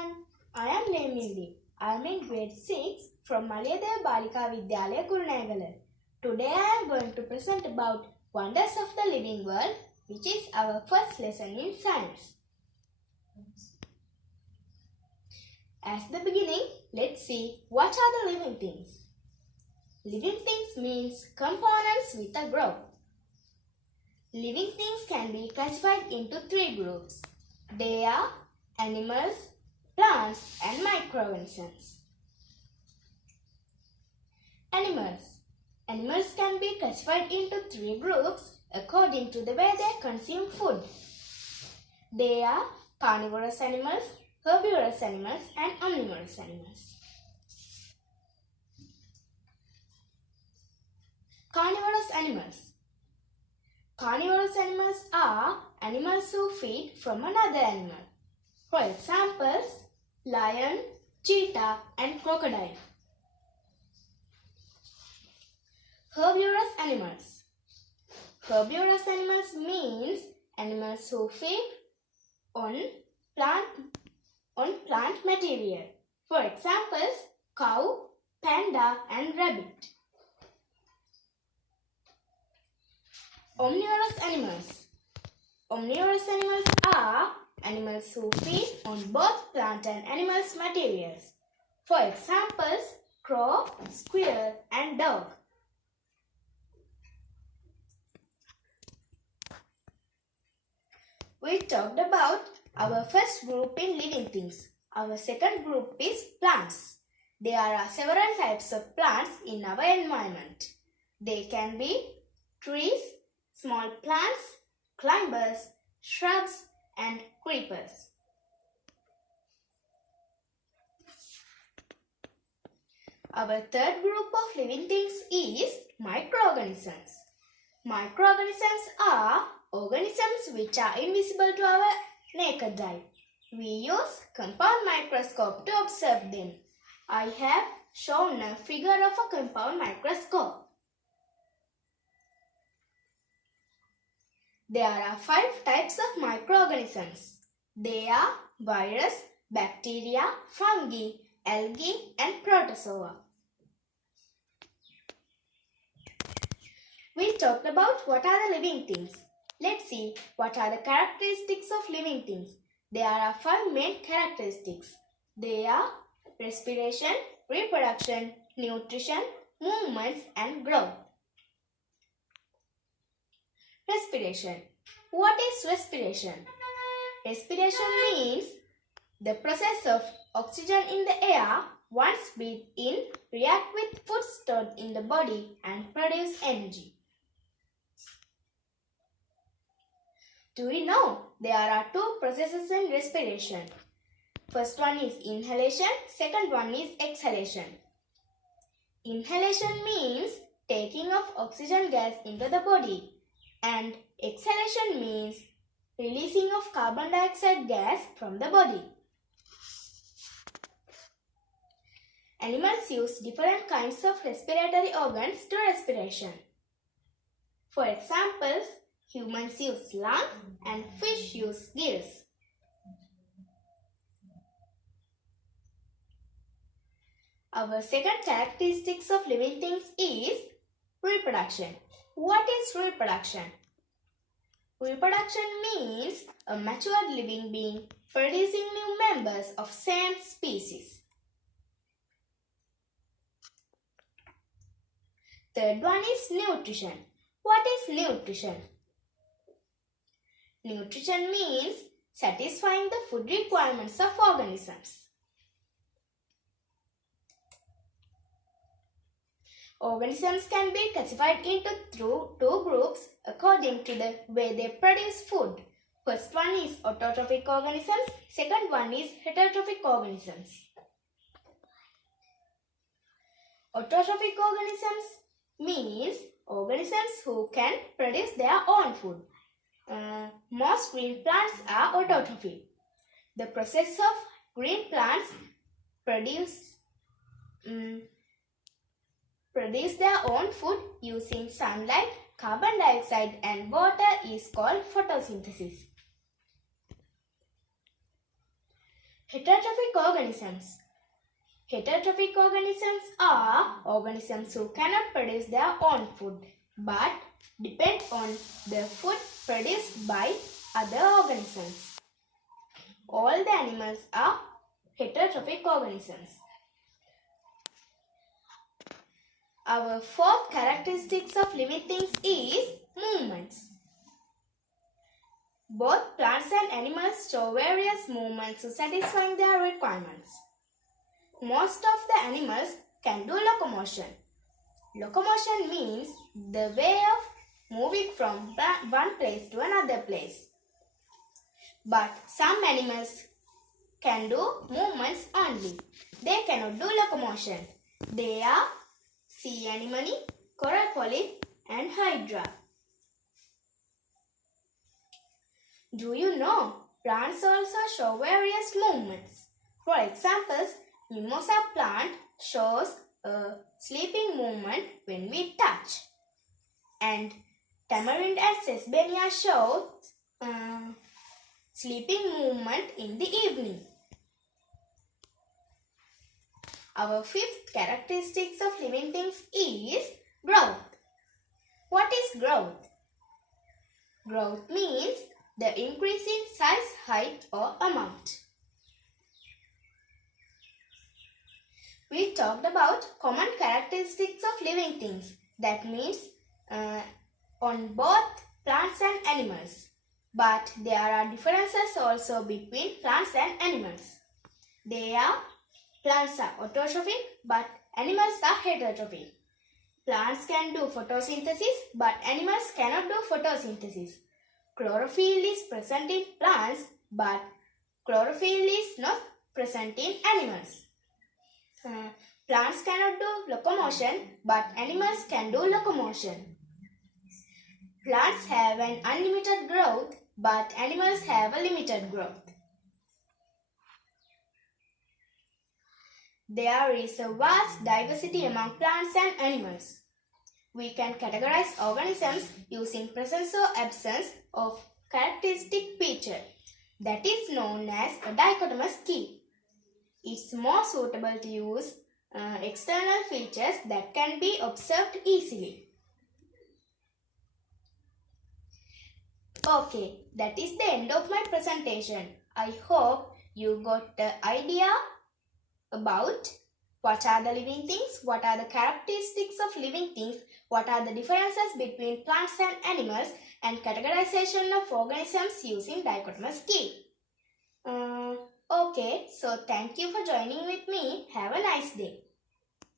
everyone, I am Nemindi. I am in grade 6 from Malayadeva Balika Vidyalaya Kurunegala. Today I am going to present about wonders of the living world, which is our first lesson in science. As the beginning, let's see what are the living things. Living things means components with a growth. Living things can be classified into 3 groups. They are animals, plants and microorganisms. Animals can be classified into 3 groups according to the way they consume food. They are carnivorous animals, herbivorous animals and omnivorous animals. Carnivorous animals. Carnivorous animals are animals who feed from another animal. For examples, lion, cheetah and crocodile. Herbivorous animals. Herbivorous animals means animals who feed on plant material. For examples, cow, panda and rabbit. Omnivorous animals. Omnivorous animals are animals who feed on both plant and animals materials. For examples, crow, squirrel and dog. We talked about our first group in living things. Our second group is plants. There are several types of plants in our environment. They can be trees, small plants, climbers, shrubs and creepers. Our third group of living things is microorganisms. Microorganisms are organisms which are invisible to our naked eye. We use compound microscope to observe them. I have shown a figure of a compound microscope. There are 5 types of microorganisms. They are virus, bacteria, fungi, algae and protozoa. We talked about what are the living things. Let's see what are the characteristics of living things. There are 5 main characteristics. They are respiration, reproduction, nutrition, movements and growth. Respiration. What is respiration? Respiration means the process of oxygen in the air once breathed in react with food stored in the body and produce energy. Do we know there are 2 processes in respiration? First one is inhalation, second one is exhalation. Inhalation means taking of oxygen gas into the body. And exhalation means releasing of carbon dioxide gas from the body. Animals use different kinds of respiratory organs to respiration. For examples, humans use lungs and fish use gills. Our second characteristics of living things is reproduction. What is reproduction? Reproduction means a matured living being producing new members of same species. Third one is nutrition. What is nutrition? Nutrition means satisfying the food requirements of organisms. Organisms can be classified into 2 groups according to the way they produce food. First one is autotrophic organisms, second one is heterotrophic organisms. Autotrophic organisms means organisms who can produce their own food. Most green plants are autotrophic. The process of green plants produce their own food using sunlight, carbon dioxide and water is called photosynthesis. Heterotrophic organisms. Heterotrophic organisms are organisms who cannot produce their own food but depend on the food produced by other organisms. All the animals are heterotrophic organisms. Our fourth characteristics of living things is movements. Both plants and animals show various movements to satisfy their requirements. Most of the animals can do locomotion. Locomotion means the way of moving from one place to another place. But some animals can do movements only. They cannot do locomotion. They are sea anemone, coral polyp, and hydra. Do you know plants also show various movements? For example, mimosa plant shows a sleeping movement when we touch, and tamarind and sesbania show sleeping movement in the evening. Our fifth characteristics of living things is growth. What is growth? Growth means the increase in size, height or amount. We talked about common characteristics of living things. That means on both plants and animals. But there are differences also between plants and animals. Plants are autotrophic but animals are heterotrophic. Plants can do photosynthesis but animals cannot do photosynthesis. Chlorophyll is present in plants but chlorophyll is not present in animals. Plants cannot do locomotion but animals can do locomotion. Plants have an unlimited growth but animals have a limited growth. There is a vast diversity among plants and animals. We can categorize organisms using presence or absence of characteristic feature. That is known as a dichotomous key. It's more suitable to use external features that can be observed easily. Okay, that is the end of my presentation. I hope you got the idea about what are the living things, what are the characteristics of living things, what are the differences between plants and animals, and categorization of organisms using dichotomous key. Okay, so thank you for joining with me. Have a nice day.